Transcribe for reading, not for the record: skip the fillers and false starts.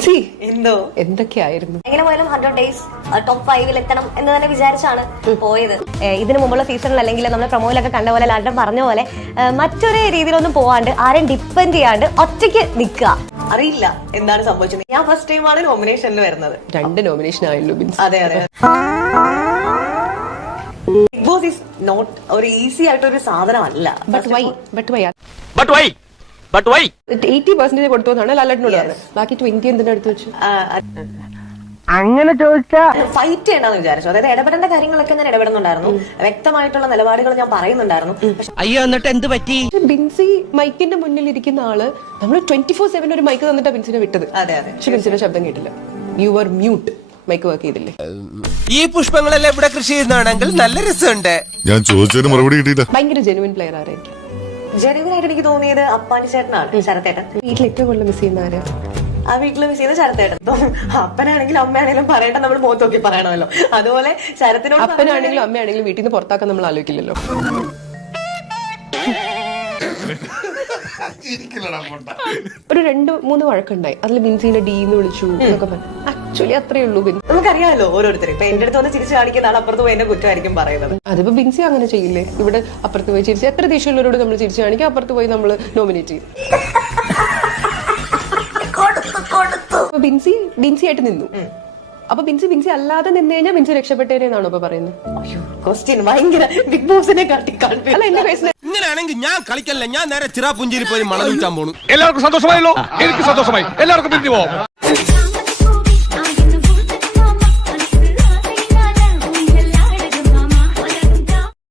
ബിൻസി എന്തോ എന്തൊക്കെയായിരുന്നു. എങ്ങനെ പോയാലും 100 days ടോപ്പ് 5 എത്തണം എന്ന് തന്നെ വിചാരിച്ചാണ് പോയത്. ഇതിനു മുമ്പുള്ള സീസണിൽ അല്ലെങ്കിൽ നമ്മൾ പ്രൊമോയിലൊക്കെ കണ്ട പോലെ ലാലേട്ടൻ പറഞ്ഞ പോലെ മറ്റൊരു രീതിയിലൊന്നും പോവാണ്ട് ആരെയും ഡിപ്പെൻഡ് ചെയ്യാണ്ട് ഒറ്റയ്ക്ക് നിൽക്കുക. അറിയില്ല എന്താണ് സംഭവിച്ചത്. ഞാൻ ഫസ്റ്റ് ടൈമാണ് നോമിനേഷനിൽ വരുന്നത്. 2 നോമിനേഷൻ ആയല്ലോ ബിൻസി. അതെ അതെ. ബിഗ് ബോസ് ഈസ് നോട്ട് ഒരു ഈസി ആയിട്ടൊരു സാധനമല്ല. ബട്ട് വൈ 80% കൊടുത്തോന്നാണ് ലാലേട്ടനോട് പറഞ്ഞത്. ബാക്കി 20 എന്തിനാ എടുത്തു വെച്ചു? അങ്ങനെ ചോദിച്ചാ ഫൈറ്റ് ചെയ്യണമെന്ന് വിചാരിച്ചു. അതായത് ഇടപെടേണ്ട കാര്യങ്ങളൊക്കെ ഞാൻ ഇടപെടുന്നുണ്ടായിരുന്നു. വ്യക്തമായിട്ടുള്ള നിലപാടുകൾ ഞാൻ പറയുന്നുണ്ടായിരുന്നു. അയ്യോ എന്നിട്ട് എന്ത് പറ്റി? ബിൻസി മൈക്കിന്റെ മുന്നിൽ ഇരിക്കുന്ന ആള് നമ്മൾ 24/7 ഒരു മൈക്ക് തന്നിട്ടാ ബിൻസിനെ വിട്ടത്. അതെ അതെ. പക്ഷെ ബിൻസിന്റെ ശബ്ദം കേട്ടില്ല. You are mute. Mic work ചെയ്തില്ലേ? ഈ പുഷ്പങ്ങളെല്ലാം ഇവിടെ കൃഷി ചെയ്യുന്നതാണെങ്കിൽ നല്ല രസമുണ്ട്. ഞാൻ ചോദിച്ചതിന് മറുപടി കിട്ടിയില്ല. ഭയങ്കര ജെനുവിൻ പ്ലെയർ ആരായിരിക്കും? ജനുവിനായിട്ട് എനിക്ക് തോന്നിയത് അപ്പാനി ചേട്ടനാണ്. ശരത്തേട്ടൻ. വീട്ടിൽ ഏറ്റവും കൂടുതൽ മിസ് ചെയ്യുന്ന ആരാ? ആ വീട്ടിൽ മിസ് ചെയ്യുന്ന ശരത്തേട്ടൻ. അപ്പനാണെങ്കിലും അമ്മയാണെങ്കിലും പറയട്ടെ, നമ്മൾ മുഖത്ത് നോക്കി പറയണമല്ലോ. അതുപോലെ ശരത്തിനോട് അപ്പനാണെങ്കിലും അമ്മയാണെങ്കിലും വീട്ടിൽ നിന്ന് പുറത്താക്കാൻ നമ്മൾ ആലോചിക്കില്ലല്ലോ. ഒരു 2-3 വഴക്കുണ്ടായി. അതിൽ ബിൻസിനെ ഡീന്ന് വിളിച്ചു എന്നൊക്കെ പറഞ്ഞു. ആക്ച്വലി അത്രേ ഉള്ളൂ. നമുക്കറിയാമല്ലോ ഓരോരുത്തരും. ഇപ്പൊ എന്റെ അടുത്ത് വന്ന് ചിരിച്ചു കാണിക്കുന്ന ആൾ അപ്പുറത്ത് പോയി എന്റെ കുറ്റമായിരിക്കും പറയുന്നത്. അതിപ്പോ ബിൻസി അങ്ങനെ ചെയ്യില്ലേ? ഇവിടെ അപ്പുറത്ത് പോയി ചിരിച്ച് എത്ര ദേഷ്യമുള്ളവരോട് നമ്മൾ ചിരിച്ചു കാണിക്കും, അപ്പുറത്ത് പോയി നമ്മൾ നോമിനേറ്റ് ചെയ്യും. ബിൻസി ആയിട്ട് നിന്നു. അപ്പൊ ബിൻസി അല്ലാതെ നിന്ന് കഴിഞ്ഞാൽ ബിൻസി രക്ഷപ്പെട്ടേനാണോ ഇപ്പൊ പറയുന്നത്? ക്വസ്റ്റ്യൻ ഭയങ്കര ബിഗ് ബോസിനെ കാട്ടി അല്ല, എന്റെ കേസിൽ ഇങ്ങനെയാണെങ്കിൽ ഞാൻ കളിക്കല്ല, ഞാൻ നേരെ ചിറാപുഞ്ചിയിൽ പോയി മണം വിൽക്കാൻ പോണു. എല്ലാവർക്കും സന്തോഷമായല്ലോ. എനിക്ക് സന്തോഷമായി. എല്ലാവർക്കും പിരിഞ്ഞു പോവാം.